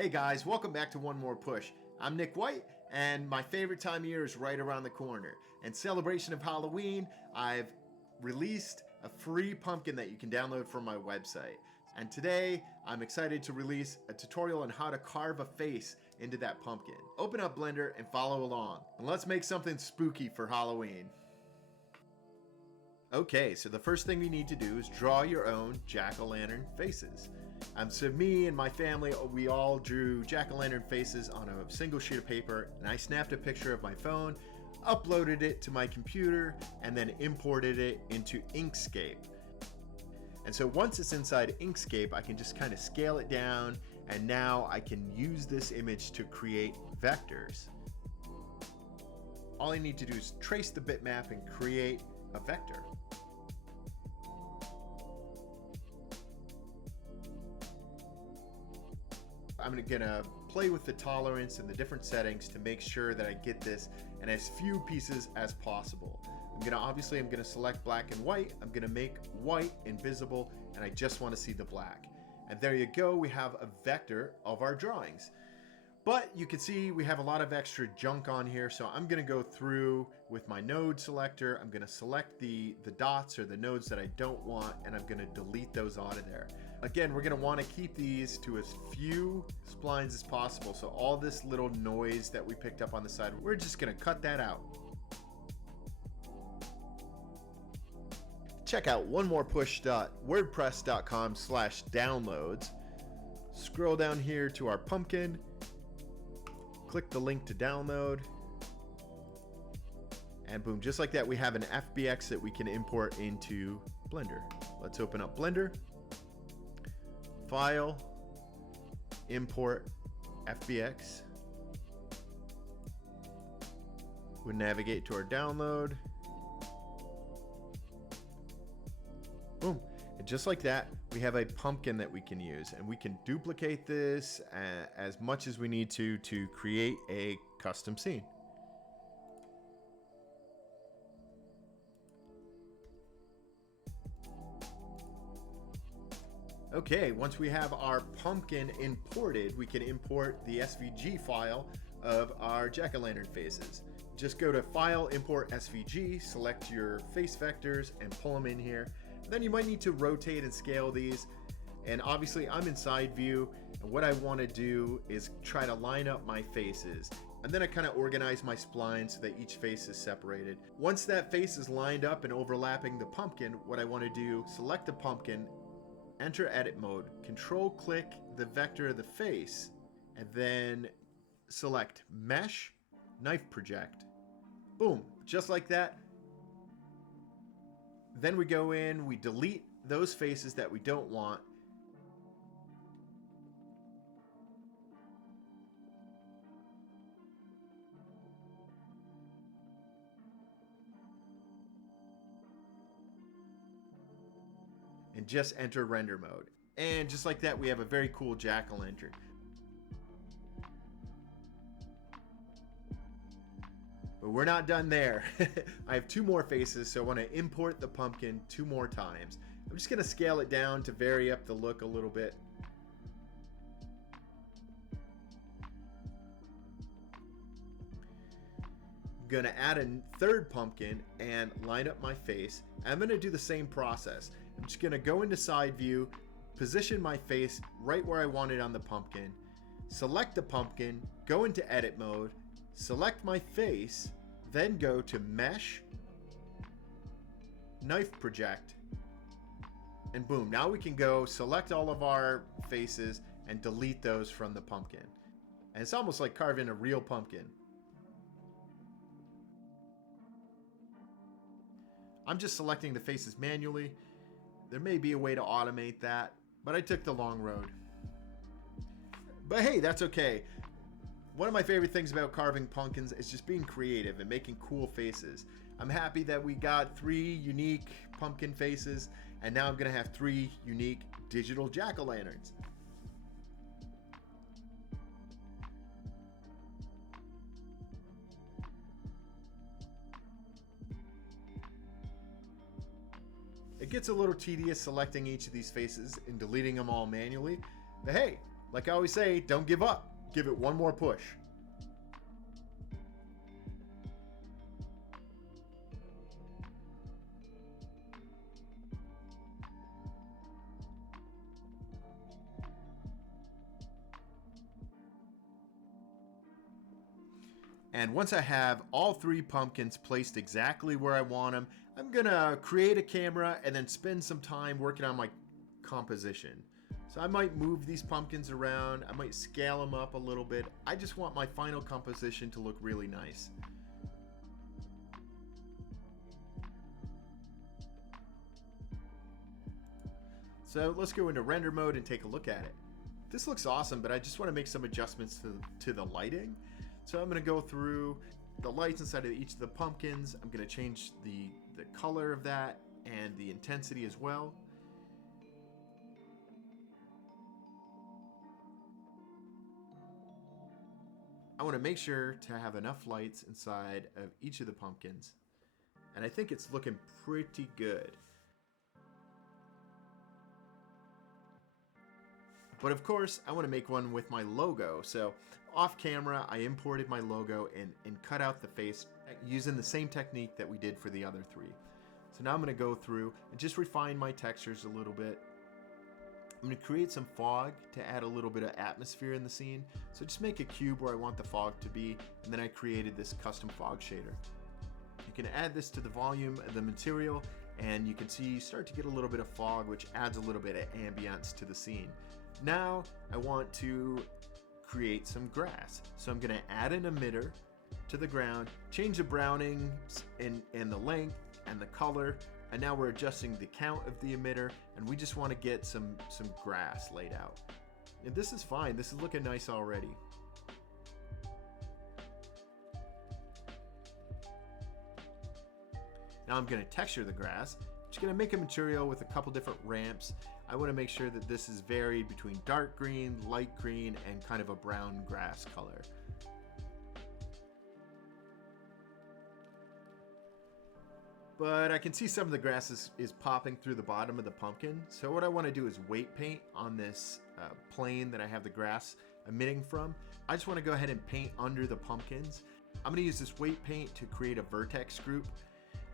Hey guys, welcome back to One More Push. I'm Nick White, and my favorite time of year is right around the corner. In celebration of Halloween, I've released a free pumpkin that you can download from my website. And today, I'm excited to release a tutorial on how to carve a face into that pumpkin. Open up Blender and follow along. And let's make something spooky for Halloween. Okay, so the first thing you need to do is draw your own jack-o'-lantern faces. So me and my family, we all drew jack-o'-lantern faces on a single sheet of paper, and I snapped a picture of my phone, uploaded it to my computer, and then imported it into InkScape. And so once it's inside InkScape, I can just kind of scale it down, and now I can use this image to create vectors. All I need to do is trace the bitmap and create a vector. I'm gonna play with the tolerance and the different settings to make sure that I get this in as few pieces as possible. I'm gonna select black and white. I'm gonna make white invisible, and I just want to see the black. And there you go, we have a vector of our drawings. But you can see we have a lot of extra junk on here, so I'm gonna go through with my node selector. I'm gonna select the dots or the nodes that I don't want, and I'm gonna delete those out of there. Again, we're gonna wanna keep these to as few splines as possible, so all this little noise that we picked up on the side, we're just gonna cut that out. Check out onemorepush.wordpress.com/downloads. Scroll down here to our pumpkin. Click the link to download, and boom, just like that, we have an FBX that we can import into Blender. Let's open up Blender, File, Import FBX. We'll navigate to our download. Boom. And just like that, we have a pumpkin that we can use, and we can duplicate this as much as we need to create a custom scene. Okay, once we have our pumpkin imported, we can import the SVG file of our jack-o'-lantern faces. Just go to File, Import SVG, select your face vectors, and pull them in here. Then you might need to rotate and scale these. And obviously I'm in side view, and what I want to do is try to line up my faces. And then I kind of organize my splines so that each face is separated. Once that face is lined up and overlapping the pumpkin, what I want to do, select the pumpkin, enter edit mode, control click the vector of the face, and then select mesh, knife project. Boom, just like that. Then we go in, we delete those faces that we don't want. And just enter render mode. And just like that, we have a very cool jack-o'-lantern. But we're not done there. I have two more faces, so I want to import the pumpkin 2 more times. I'm just going to scale it down to vary up the look a little bit. I'm going to add a third pumpkin and line up my face. I'm going to do the same process. I'm just going to go into side view, position my face right where I want it on the pumpkin, select the pumpkin, go into edit mode, select my face, then go to mesh, knife project, and boom, now we can go select all of our faces and delete those from the pumpkin. And it's almost like carving a real pumpkin. I'm just selecting the faces manually. There may be a way to automate that, but I took the long road. But hey, that's okay. One of my favorite things about carving pumpkins is just being creative and making cool faces. I'm happy that we got 3 unique pumpkin faces, and now I'm gonna have 3 unique digital jack-o'-lanterns. It gets a little tedious selecting each of these faces and deleting them all manually, but hey, Like I always say, don't give up. Give it one more push. And once I have all 3 pumpkins placed exactly where I want them, I'm gonna create a camera and then spend some time working on my composition. So I might move these pumpkins around, I might scale them up a little bit. I just want my final composition to look really nice. So let's go into render mode and take a look at it. This looks awesome, but I just want to make some adjustments to the lighting. So I'm going to go through the lights inside of each of the pumpkins. I'm going to change the color of that and the intensity as well. I want to make sure to have enough lights inside of each of the pumpkins. And I think it's looking pretty good. But of course, I want to make one with my logo. So off camera, I imported my logo and cut out the face using the same technique that we did for the other 3. So now I'm going to go through and just refine my textures a little bit. I'm going to create some fog to add a little bit of atmosphere in the scene. So just make a cube where I want the fog to be, and then I created this custom fog shader. You can add this to the volume of the material, and you can see you start to get a little bit of fog, which adds a little bit of ambience to the scene. Now I want to create some grass. So I'm going to add an emitter to the ground, change the browning and the length and the color, and now we're adjusting the count of the emitter, and we just want to get some grass laid out. And this is fine. This is looking nice already. Now I'm going to texture the grass. Just going to make a material with a couple different ramps. I want to make sure that this is varied between dark green, light green, and kind of a brown grass color. But I can see some of the grass is popping through the bottom of the pumpkin. So what I want to do is weight paint on this plane that I have the grass emitting from. I just want to go ahead and paint under the pumpkins. I'm going to use this weight paint to create a vertex group.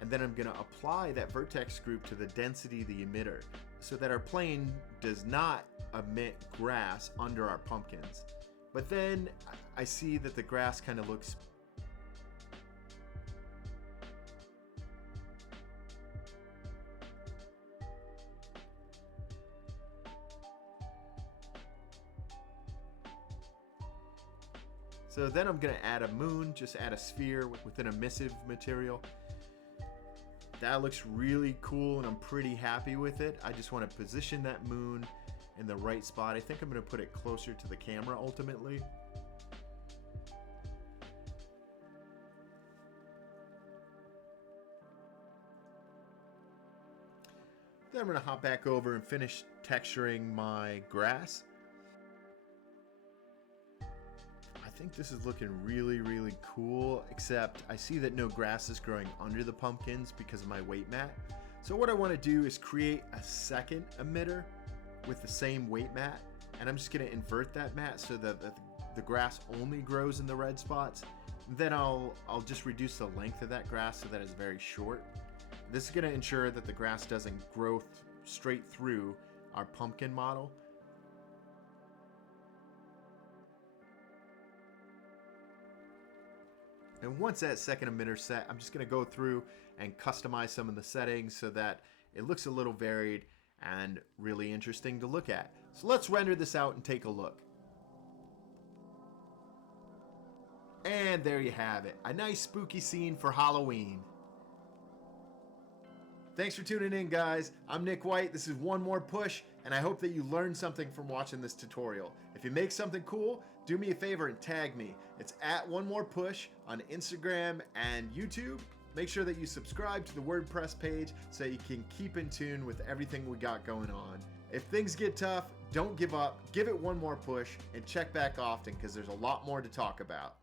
And then I'm going to apply that vertex group to the density of the emitter so that our plane does not emit grass under our pumpkins. But then I see that the grass kind of looks So then I'm going to add a moon, just add a sphere within a emissive material. That looks really cool and I'm pretty happy with it. I just want to position that moon in the right spot. I think I'm going to put it closer to the camera ultimately. Then I'm going to hop back over and finish texturing my grass. I think this is looking really, really cool, except I see that no grass is growing under the pumpkins because of my weight mat. So what I want to do is create a second emitter with the same weight mat, and I'm just going to invert that mat so that the grass only grows in the red spots. Then I'll just reduce the length of that grass so that it's very short. This is going to ensure that the grass doesn't grow straight through our pumpkin model. And once that second emitter's set, I'm just going to go through and customize some of the settings so that it looks a little varied and really interesting to look at. So let's render this out and take a look. And there you have it, a nice spooky scene for Halloween. Thanks for tuning in, guys. I'm Nick White. This is One More Push, and I hope that you learned something from watching this tutorial. If you make something cool, do me a favor and tag me. It's at One More Push on Instagram and YouTube. Make sure that you subscribe to the WordPress page so you can keep in tune with everything we got going on. If things get tough, don't give up. Give it one more push and check back often because there's a lot more to talk about.